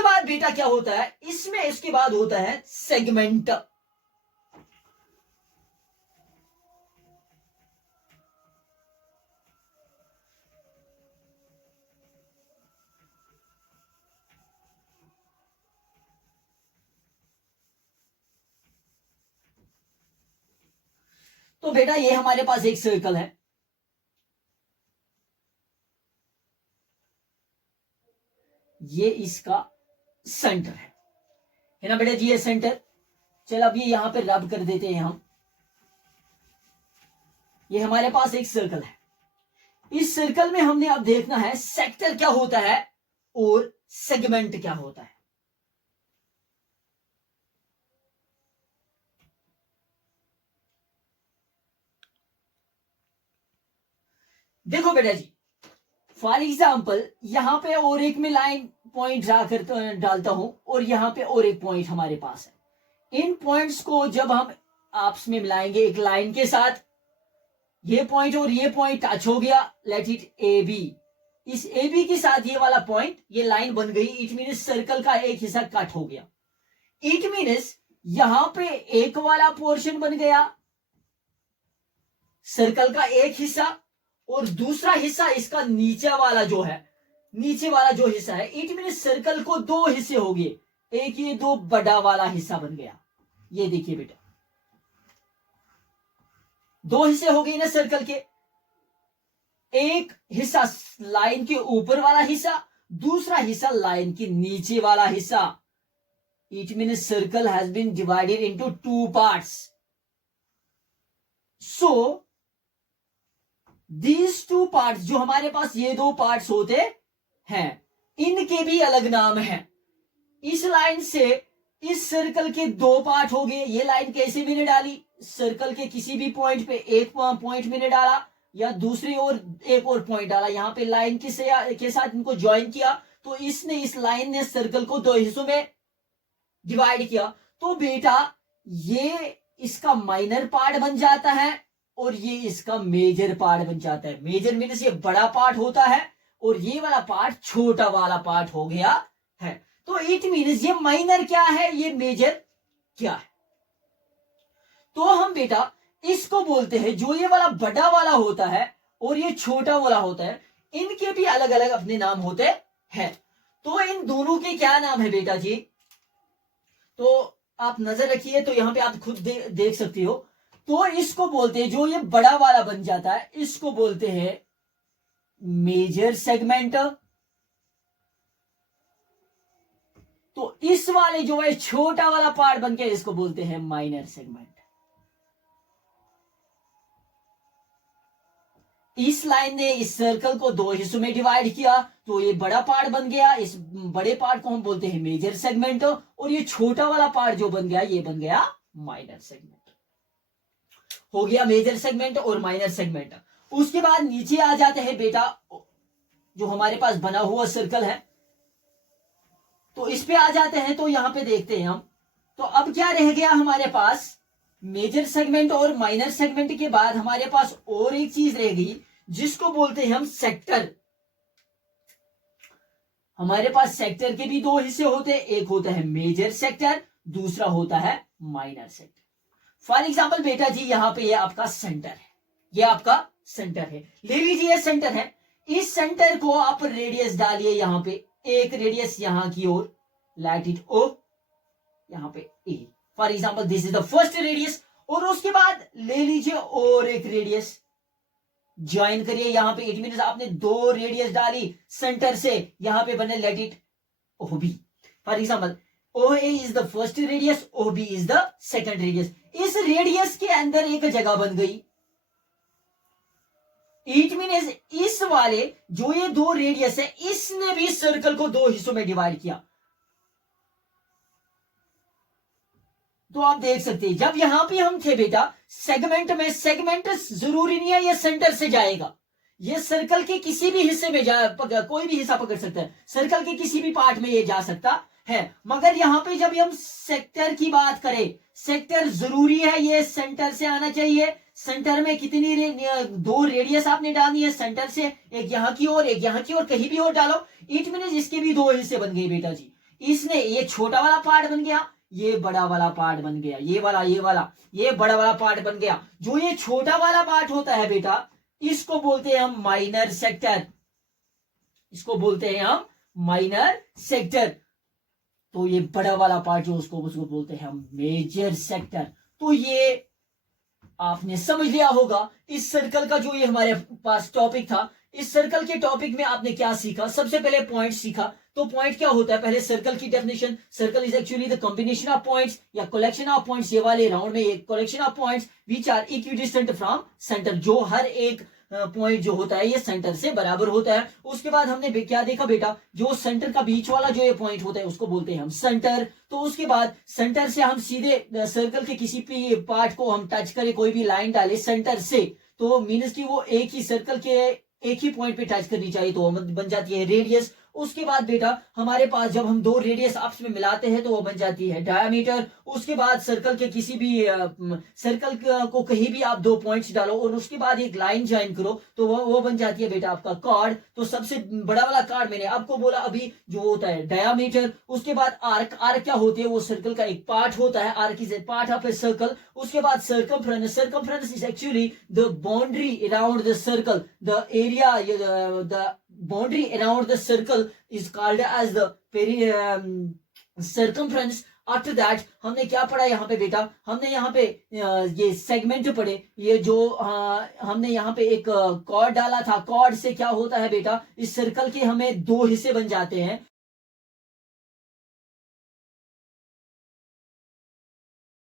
उसके बाद बेटा क्या होता है इसमें, इसके बाद होता है सेगमेंट। तो बेटा ये हमारे पास एक सर्कल है, ये इसका सेंटर है ना बेटा जी, ये सेंटर। चल अब ये यहां पे रब कर देते हैं हम। ये हमारे पास एक सर्कल है, इस सर्कल में हमने अब देखना है सेक्टर क्या होता है और सेगमेंट क्या होता है। देखो बेटा जी, फॉर एग्जाम्पल यहां पे और एक में लाइन पॉइंट ड्रा कर डालता हूं और यहां पे और एक पॉइंट हमारे पास है। इन पॉइंट्स को जब हम आपस में मिलाएंगे एक लाइन के साथ, ये पॉइंट और ये पॉइंट टच हो गया, लेट इट ए बी। इस ए बी के साथ ये वाला पॉइंट, ये लाइन बन गई, इट मीन्स सर्कल का एक हिस्सा कट हो गया। इट मीन्स यहां पे एक वाला पोर्शन बन गया सर्कल का एक हिस्सा, और दूसरा हिस्सा इसका नीचे वाला जो है, नीचे वाला जो हिस्सा है, इट मीन्स सर्कल को दो हिस्से हो गए, एक ये दो बड़ा वाला हिस्सा बन गया। ये देखिए बेटा, दो हिस्से हो गए ना सर्कल के, एक हिस्सा लाइन के ऊपर वाला हिस्सा, दूसरा हिस्सा लाइन के नीचे वाला हिस्सा। It means circle has been divided into two parts. So these two parts, जो हमारे पास ये दो पार्ट्स होते हैं, इनके भी अलग नाम हैं। इस लाइन से इस सर्कल के दो पार्ट हो गए। ये लाइन कैसे मैंने डाली, सर्कल के किसी भी पॉइंट पे एक पॉइंट मैंने डाला या दूसरी ओर एक और पॉइंट डाला, यहां पे लाइन के साथ इनको ज्वाइन किया, तो इसने, इस लाइन ने सर्कल को दो हिस्सों में डिवाइड किया। तो बेटा ये इसका माइनर पार्ट बन जाता है और ये इसका मेजर पार्ट बन जाता है। मेजर मीन्स ये बड़ा पार्ट होता है और ये वाला पार्ट छोटा वाला पार्ट हो गया है। तो इट मीन्स ये माइनर क्या है, ये मेजर क्या है। तो हम बेटा इसको बोलते हैं, जो ये वाला बड़ा वाला होता है और ये छोटा वाला होता है, इनके भी अलग अलग अपने नाम होते हैं। तो इन दोनों के क्या नाम है बेटा जी, तो आप नजर रखिए, तो यहां पे आप खुद देख सकते हो। तो इसको बोलते हैं, जो ये बड़ा वाला बन जाता है इसको बोलते हैं मेजर सेगमेंट। तो इस वाले जो है छोटा वाला पार्ट बन के इसको बोलते हैं माइनर सेगमेंट। इस लाइन ने इस सर्कल को दो हिस्सों में डिवाइड किया, तो ये बड़ा पार्ट बन गया, इस बड़े पार्ट को हम बोलते हैं मेजर सेगमेंट, और ये छोटा वाला पार्ट जो बन गया ये बन गया माइनर सेगमेंट। हो गया मेजर सेगमेंट और माइनर सेगमेंट। उसके बाद नीचे आ जाते हैं बेटा, जो हमारे पास बना हुआ सर्कल है, तो इस पे आ जाते हैं। तो यहां पे देखते हैं हम, तो अब क्या रह गया हमारे पास, मेजर सेगमेंट और माइनर सेगमेंट के बाद हमारे पास और एक चीज रह गई जिसको बोलते हैं हम सेक्टर। हमारे पास सेक्टर के भी दो हिस्से होते हैं, एक होता है मेजर सेक्टर, दूसरा होता है माइनर सेक्टर। फॉर एग्जाम्पल बेटा जी यहां पे ये आपका सेंटर है, ये आपका सेंटर है, ले लीजिए सेंटर है। इस सेंटर को आप रेडियस डालिए, यहां पे एक रेडियस यहां की ओर, लेट इट ओ, यहां पे A. For example this is the first radius, और उसके बाद ले लीजिए और एक रेडियस ज्वाइन करिए यहां पे। इट मीन आपने दो रेडियस डाली सेंटर से, यहां पे बने let it O B. For example O A is the first radius, O B is the second radius. इस रेडियस के अंदर एक जगह बन गई। इट मीन इस वाले जो ये दो रेडियस है, इसने भी सर्कल को दो हिस्सों में डिवाइड किया। तो आप देख सकते हैं, जब यहां पे हम थे बेटा सेगमेंट में, सेगमेंट जरूरी नहीं है ये सेंटर से जाएगा, ये सर्कल के किसी भी हिस्से में कोई भी हिस्सा पकड़ सकता है, सर्कल के किसी भी पार्ट में ये जा सकता है। मगर यहां पे जब हम सेक्टर की बात करें, सेक्टर जरूरी है ये सेंटर से आना चाहिए। सेंटर में कितनी दो रेडियस आपने डालनी है सेंटर से, एक यहां की ओर एक यहां की ओर, कहीं भी और डालो। इट मीन इसके भी दो हिस्से बन गए बेटा जी। इसने ये छोटा वाला पार्ट बन गया, ये बड़ा वाला पार्ट बन गया, ये वाला ये बड़ा वाला पार्ट बन गया। जो ये छोटा वाला पार्ट होता है बेटा, इसको बोलते हैं हम माइनर सेक्टर, इसको बोलते हैं हम माइनर सेक्टर। तो ये बड़ा वाला पार्ट जो उसको बोलते हैं हम मेजर सेक्टर। तो ये आपने समझ लिया होगा इस सर्कल का जो ये हमारे पास टॉपिक था। इस सर्कल के टॉपिक में आपने क्या सीखा? सबसे पहले पॉइंट सीखा। तो पॉइंट क्या होता है? पहले सर्कल की definition. Circle is actually the combination of points या कलेक्शन ऑफ पॉइंट्स। ये वाले राउंड में एक collection of points which are equidistant from centre, जो हर एक पॉइंट जो होता है ये सेंटर से बराबर होता है। उसके बाद हमने क्या देखा बेटा? जो सेंटर का बीच वाला जो ये पॉइंट होता है उसको बोलते हैं हम सेंटर। तो उसके बाद सेंटर से हम सीधे सर्कल के किसी भी पार्ट को हम टच करें, कोई भी लाइन डाले सेंटर से, तो मीन्स की वो एक ही सर्कल के एक ही पॉइंट पे टच करनी चाहिए, तो बन जाती है रेडियस। उसके बाद बेटा हमारे पास जब हम दो रेडियस आपस में मिलाते हैं तो वो बन जाती है डायमीटर। उसके बाद सर्कल के किसी भी सर्कल को कहीं भी आप दो पॉइंट्स डालो और उसके बाद एक लाइन ज्वाइन करो तो वो बन जाती है बेटा आपका कॉर्ड। तो सबसे बड़ा वाला कॉर्ड मैंने आपको बोला अभी जो होता है डायमीटर। उसके बाद आर्क। आर्क क्या होती है? वो सर्कल का एक पार्ट होता है। Arc is a part of a circle. उसके बाद circumference. Circumference is actually the boundary around the circle, the area, the boundary around the circle is called as the circumference. After that हमने क्या पढ़ा यहाँ पे बेटा? हमने यहाँ पे ये सेगमेंट पढ़े। ये जो हमने यहाँ पे एक कॉर्ड डाला था। कॉर्ड से क्या होता है बेटा? इस सर्कल के हमें दो हिस्से बन जाते हैं।